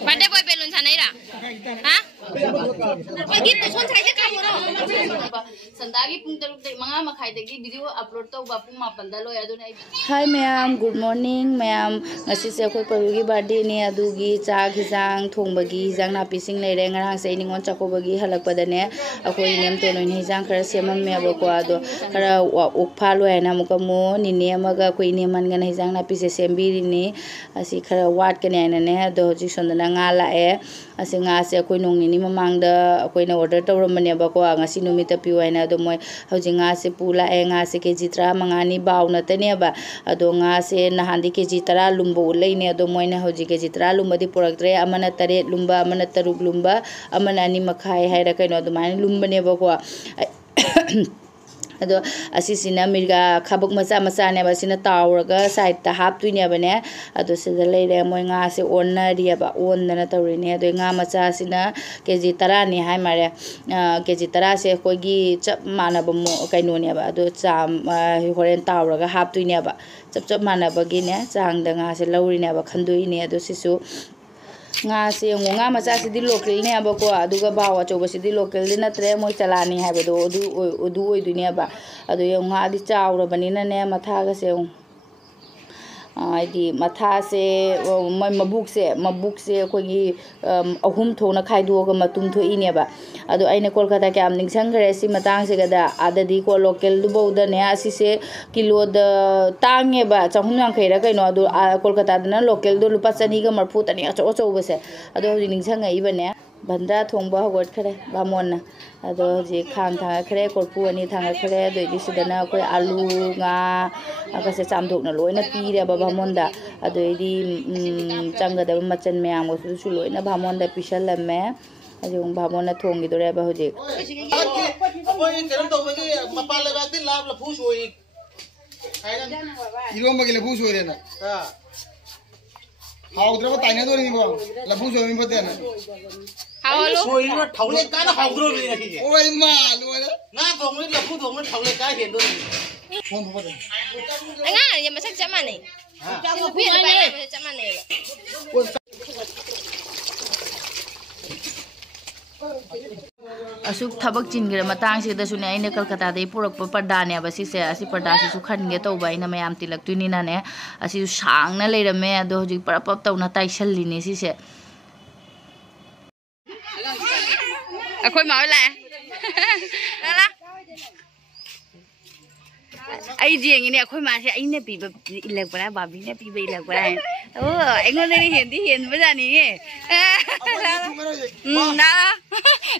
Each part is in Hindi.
बर्थडे बॉय बेलून था नहीं रहा हाँ गिफ्ट सोन चाहिए क्या हो रहा संदागी पुंग तरुक मंगा मखाई तक वीडियो अपलोड तो बापू मापन दलो या दोने hi ma'am good morning ma'am ngasi se khoi parugi birthday ni adugi chak hijang thongbagi hijang na pising leire ngarang se ningon chakobagi halakpada ne akhoi nem to noi hijang khara semam me aba ko ado khara ukpha lo na muka mo ni ne amaga koi ne man gan hijang na pise sembiri ni asi khara wat kan na ne do ji sondana nga la e asi nga se khoi nong ni mamang da khoi na order tawramane ba ko ngasi numita piwai na do moi hauji nga se pula e nga se kg 3 mangani bauna tane ba ado nga se nahandi kg 3 lumbo leine ado moina hauji kg 3 lumbadi poraktre amana tare lumba amana taruk lumba amana ani makhai haira kaino ado mani lumbane ba ko ado asisina mirga khabuk macha macha ne ba sina tawraga side ta hap tuine ba ne ado sida leire moi nga se onna riya ba onna na tawrine ado nga macha sina kg 10 ni hai mare kg 10 se koigi chap mana ba mo kaino ne ba ado cham horen tawraga hap tuine ba chap mana ba gi ne chang da nga se laurine ba khandui ne ado sisu nga se nga macha si di local ne aba ko aduga bawa choba si di local di natre moi chalani ha ba do odu oi dunia ba adu yo nga di chawra banina ne matha ga se आइदी मथा से मबुक से कोई अहुम थोना खाइदोगा मतुम थोइनेबा अदो आइने कोलकाता के आम निंगसंगरे सि मतांग से गदा आददी को लोकल दुबौदा ने आसी से किलो द तांगेबा चाहुम यांखैरा कइनो अदो कोलकाता दना लोकल दो लुपा चनी गा मरफु तनी अचो अचो बसे अदो हजि निंगसंग आइबने बंदा थोंबा हगोट खरे बामोन अदो जे खान था खरे कोरपु अनि थांगा खरे दोइदि सिदना कोई आलू nga akase chamdokna loina pire ba bamonda adoidi changada machan myam go su loina bamonda pisalamme ajung bamona thongi dore ba hoje apoi keram to bagi mapal le bag din lab la phu soi irom bagi la phu soi rena ha haudra ba taina do ni bo la phu soi mi bote na Halo. Soi ma thaule ka na haudro ni rakhi je oi ma lo na dong ni la phu dong ni thaule ka hen do ni phone phu bote Nga ya masak chama nei ha phi na ba masak chama nei asuk thabak chingira matang se da sune aine kolkata dei purak parda ne abasi se asi parda se su khan ge to ba ina mayam tilak tuini na ne asi sang na leirame ado hoji parapap tawna taishalli ne si se akoi mau la la ai jeng ini akoi ma se aine pi ba ilak bara babi ne pi ba ilak bara oh aingo ne hen ba jani nge na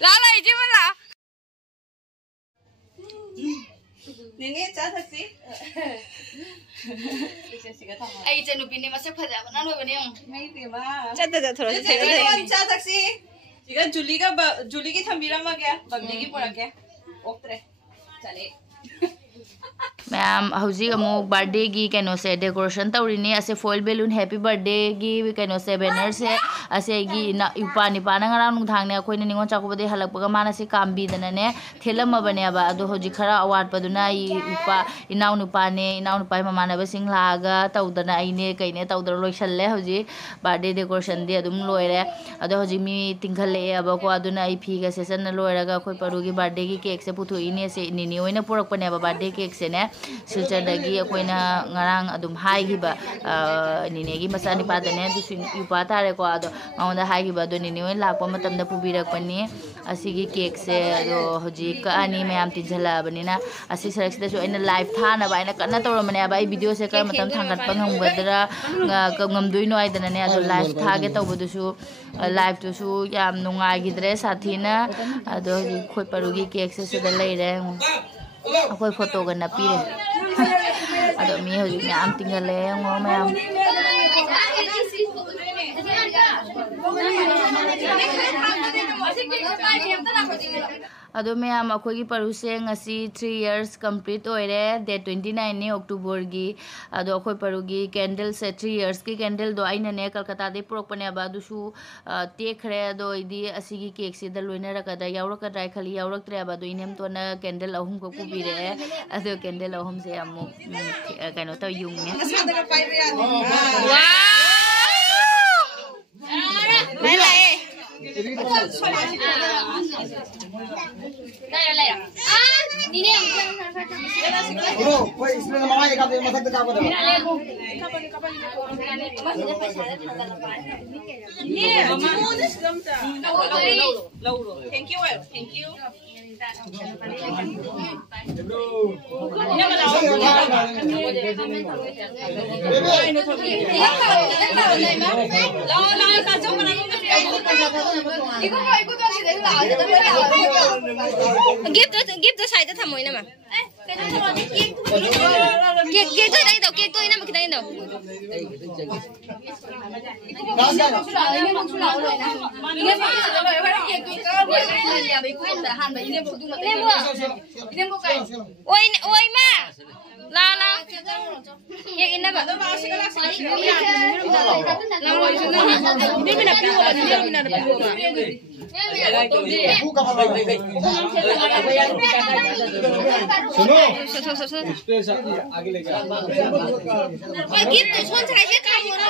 la la ji ma la nenge cha thakti ai chenu pi ne ma se phaja bana lo bane mai pe ma cha da thora se cha thakti jiga juli ki thambira ma gya babni ki pora gya oktre chale ma'am हौजी अमो बर्थडे की कैनो से डेकोरेशन तौरीनी असे फॉइल बैलून हैप्पी बर्थडे की कैनो से बैनर से असे की उपा निपा नंगरांग नुथांगने अखोइने निंगोन चाकोबदे हलकपगा मानसे कामबीदनने थेलमबने अब अदो हौजी खरा अवाटपदुना उपा इनाउ नुपाने ममानब सिंग लागा तौदना आइने कइने तौदर लोइसल्ले हौजी बर्थडे डेकोरेशन दे अदुम लोइरे अदो हौजी मी तिंखले अबको अदुना आई फीगा सेसन लोइरगा अखोइ परुगी बर्थडे की केक से पुथोइने से निनी ओइना पुरकपने अब बर्थडे केक से ने सिलचरदगी अखोइना ngarang adum haigiba ninegi masani padane dusu yupa tare ko ado maunda haigiba do nini oi lakpa matamda pubirakpani asigi cake se ado hoji ka ani mayam tinjhala banina asi sarak da su aina live thana ba aina kanna tawramane ba video se kar matam thangat panghamgadra ngamdoino aidana ne ado live thage tawbudusu live to su yam nungai gidre sathina ado khoi parugi cake se da leire अखोई फोटो का नपीरे अदो मी हजि मैम तिंगले ngो मैम अदो मैम अखोगी परुसे ngasi 3 years complete होइरे date 29 ने अक्टूबर की अदो अखोई परुगी कैंडल से 3 years की कैंडल दो आइना ने कलकत्ता दे पुरकपने अबादुसु तेखरे अदो इदी असिगी केक से द लोइना रकदा यावरकद्राय खली यावरक्त्रे अबादो इनेम तोना कैंडल अहुम को पुबिरे अदो कैंडल अहुम से अमु कइनो त युंगने Bro, woi isme mama ye kabe masak de kabe de. Thank you. Give the side thăm mồi nè mà. Kia tôi đây đâu, kia tôi nè mà kia đây đâu. Ôi ma. La. Kia in nè bà. सुनो स्टेज आगे लेके गिफ्ट सोन से कैसे काम हो रहा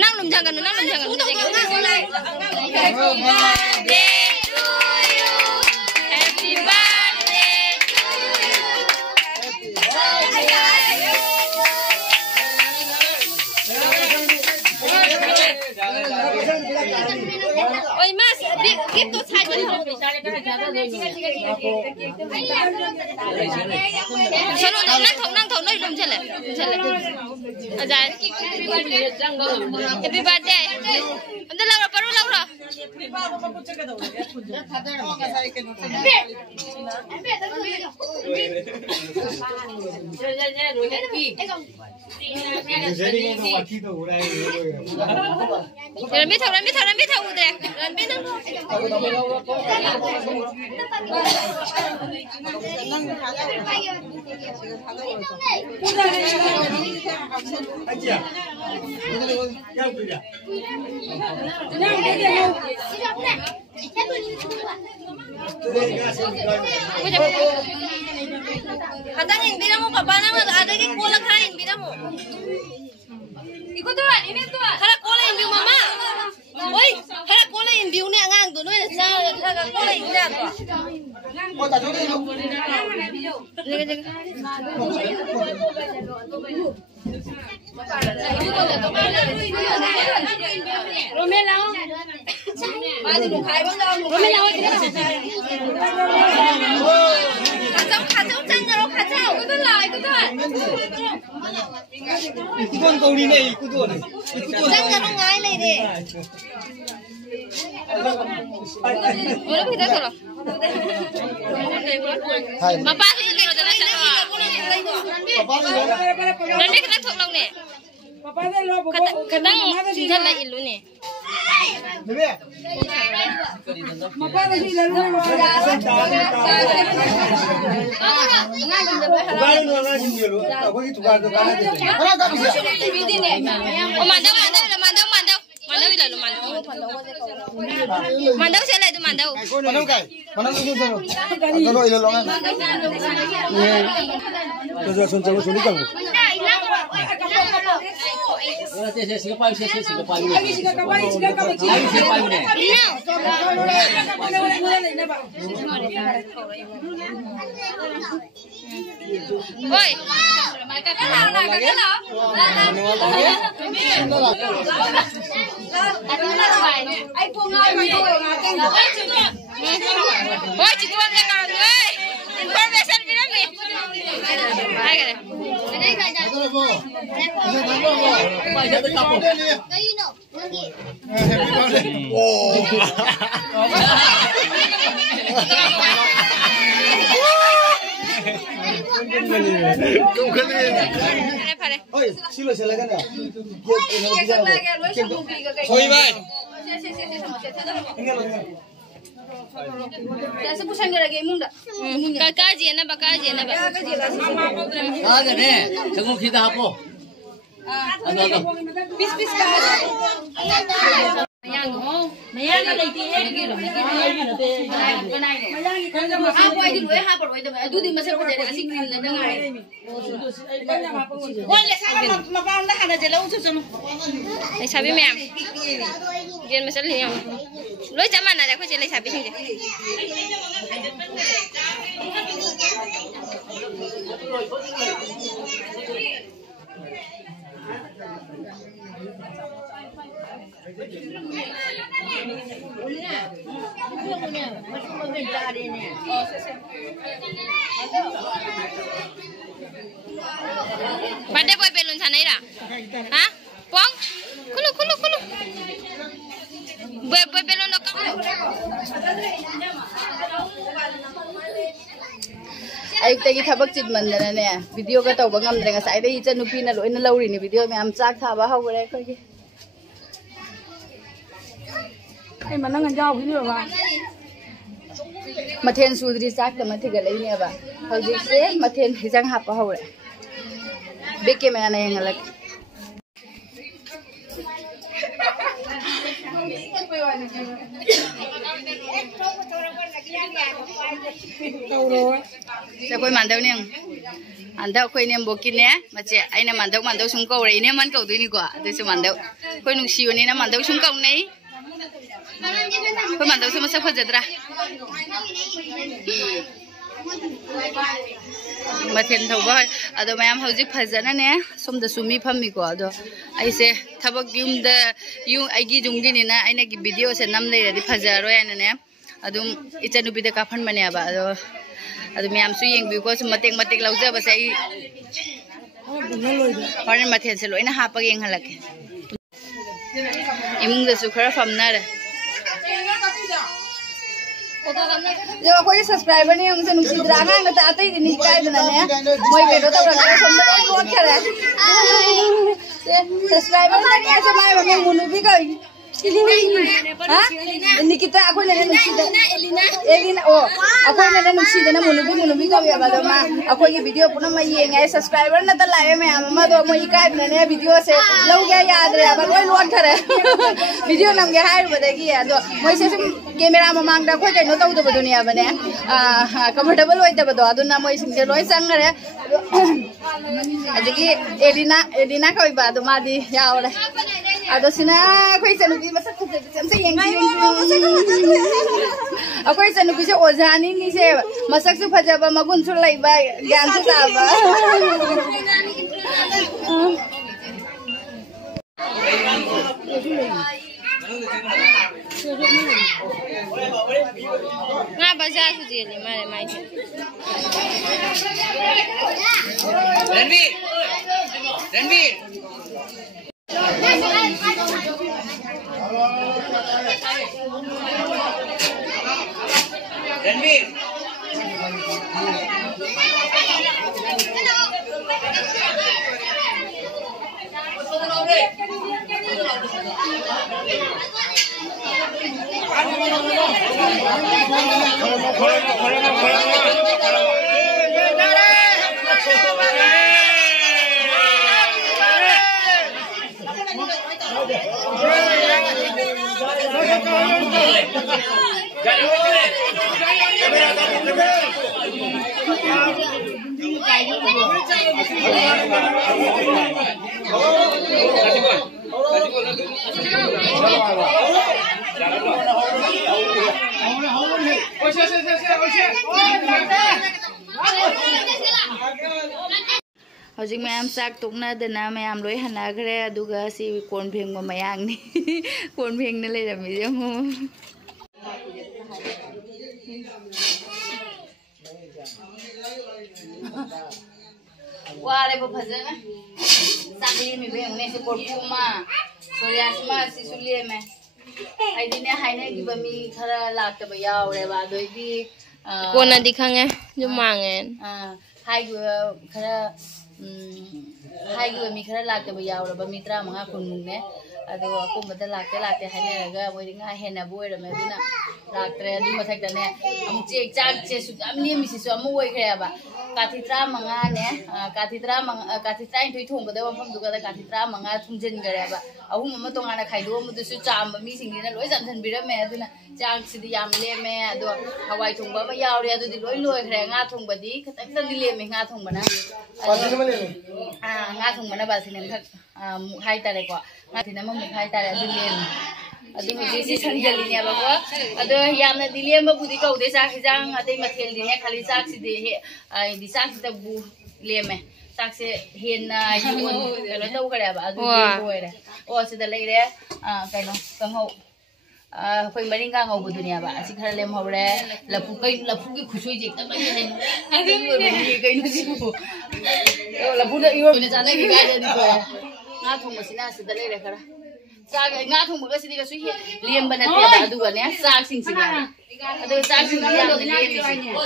नंग लुम जांगन Ôi mas, give to side đi. Sao nó năng thầu nơi lùm chale. Ajay. Happy birthday. Anda lau paru lau. Rami thầu udah. Rami nang. Kadang bilang mo papa nang ada cái cô lang hain bilang mo. Ikut tuan, ini tuan. Harap kola yang biu mama. Oi, harap kola yang biu ni ngang tu, ni harap kola yang dia tu. Oh, tak boleh tu. Romela. Romela. Kacau jangan kacau. Ikut lah. Ikut kau ni ikut tu. Jangan ngai lagi deh. Boleh kita tolong. Bapak tu yang kita nak cakap. Nanti kita tolong ni. Kadang jalan ilu ni. Bebe. Mandau siapa itu mandau? Mandau kai. Mandau tu tu. Kalau ilu longan. Tu tu sunjang sunyi kamu. Oi. Oi, chị tuan cái nào ơi? Information đi đâu vậy? Ai cái này? फरे ओए सिलो से लगा ना कोई भाई जैसे पूछेंगे लगे मुंडा काका जी ना बका जी ना आ गए चंगो खीदा आपो पीस पीस का मयांग लेती है हाँ कोई दिन वो हाँ पर वो इधर दूधी मसाला को देना किसी ग्रिल लेना है वो ले सारा मपाउंड ना खाना चला उसे चलो ले साबी मैम जेन मसल ले लो जमा ना देखो चले साबी नहीं बर्थडे बॉय बेलून था नहीं रहा हाँ पोंग कुलू कुलू कुलू बॉय बेलून लोग अयुक्तगी थबक चिनमनदने वीडियो का तौब ngamdre ngasai dai icha nupi na loina lauri ni video me am chak thaba hawre koi gi ai manang an jaw ni ba mathen sudri chak ta mathi ga lai ne ba hojik se mathen hijang hapa hawre be camera na hengalak sẽ quay màn đâu nè màn đâu quay niềm bố kín nè mà chị anh là màn đâu xuống cầu đấy nè màn cầu tôi đi quả tôi sẽ màn đâu quay nụ xìu này là màn đâu xuống cầu này quay màn đâu xem sao phát ra mà thiên thầu bao ở đâu mà em hầu dịch phát ra nè xong đó sumi pham mi quả đó ai sẽ thắp yum da yum ai ghi dùng đi nè anh này cái video sẽ nằm đây là đi phát ra rồi anh nè adum icha nupi da kafan mane aba adum yam su yeng bi ko su matek matek lauja ba sai horen mathen se loina ha pa yeng halak imung da su khara famna ra जो कोई सब्सक्राइबर नहीं हमसे नुकसी द्रागा ना तो आते ही नहीं काय देना ने मोई बेटो तो रखा समझ में बहुत खरा सब्सक्राइबर ना कैसे माय बने मुनु भी कोई हाँ निकिता अकोई ने नुकसी दे एलिना ओ अकोई ने नुकसी दे ना मुनु भी कभी अब तो माँ अकोई की वीडियो पुनः मैं ये नहीं सब्सक्राइबर ना तो लाए मैं आमा तो मोई काय देना ने वीडियो से लोग क्या याद रहे अब कोई लोड खरा वीडियो नम क्या है बताएगी यार तो मोई से कैमरा में मांगता कोई कहीं तो उधर दुनिया बने कंफर्टेबल होई तब तो अदुना मोई सिंगे लोई संग रे अजकी एलिना कोई बात मादी यावरे अदो सिना कोई चनुकी मसक खुद से यंगी कोई चनुकी से ओजानी नी से मसक से फजबा मगुन सु लाइबा ज्ञान से ताबा ना बाजार से जेली मारे माई रणवीर हजिक मैम चाक तोकनादना मैम लोई हनाग्रे अदुगा सी कोन भेंग मयांगनी कोन भेंगने लेरमी वारे बो फजना चाकली मी भेंगने से कोरपुमा सोरियासमा सिसुलिए में आइदिने हाइने की बमी खरा लाक्तबा यावरे बा दोइदी कोना दिखांगे जो मांगे खरा हाई मी खरा लाते यावरब मी 35 कुनमुने अदो अकुमबदा लाते हाइनेरगा मोइरिंगा हेना बोइरमे दुना लाक्त्रे अदु मथक्तने अमु चेक चाक चे सुदाम नेमिसिसु अमु ओइखरेबा काथि 35 ने काथि 35 थोंगदा वफमदुगा काथि 35 थुंजनगरेबा अहुम अमा तोंगाना खाइदो मुदुसु चाम मी सिंगिना लोइ जानथनबिरमे अदुना चाक सिदि याम लेमे अदो हवाई थोंबा मा यावरे अदुदि लोइ लोइखरे nga थोंबदि खतक्ता दिलेमे nga थोंबना nga थोंबना बासिनेन खक हाइ तारेको ngathina ma mukhai tare adilem adu hujisi sanjali ne ba adu yamna dilem ba budi kaude sa hijang adai mathel dine khali sak si de he di sak si da bu leme sak se hen na yun kalo tau kare ba adu ko ere o si da leire kaino kanghau khoi maringa ngau bu dunia ba asi khara lem hore lapu ki khusoi jek ta mai hai adu ni kaino si bu lapu da iyo ne jana ki ga da di ko nga thong masina sida le khara sa nga thong ba sidi ka su he liem bana te ba adu ne sa sing sing adu sa sing ya le liem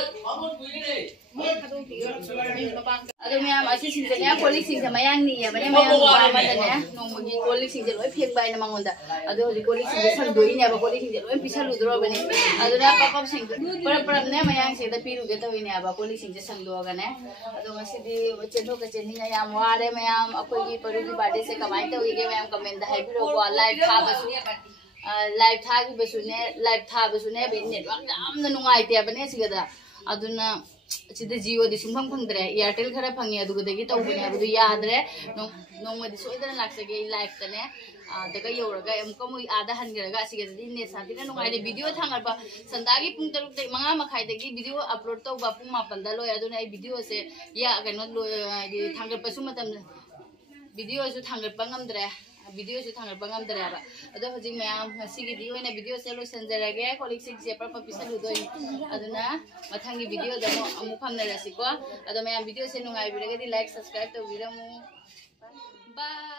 adu me am asi sing ne police sing mayang ni ya bane mayang ba ba ne no mo gi police sing loi phek bai na mangonda adu holi police sing san doi ne ba police sing loi pisalu dro bane adu na pap sing par ne mayang se da piru ge to ne ba police sing san do ga ne adu masidi chendo ka cheni ya ware mayam akoi gi paru gi bade se kamai to ge mayam comment da haibiro ko live tha basu live tha gi basu ne be net wa amna nungai te bane siga da aduna chida Jio di sumphang phangdre Airtel khara phangi adu dagi tawbane adu yadre nongma di soidana laksage live tane daga yoraga amko mu ada hangiraga asiga di ne satina nungai video thangarba sandagi pung 3 dai manga makhai dagi video upload tawba pung 8 da loi aduna ai video se ya kaino di thangar pasu matam video su thangar pangamdre video su thangar pangamdre ba ado hojing mayam sigi di oina video se loi sanjarage colleague sing se par papisal udoi aduna mathangi video da mo amu phamna rasiko ado mayam video se nungai birage di like subscribe to biramu bye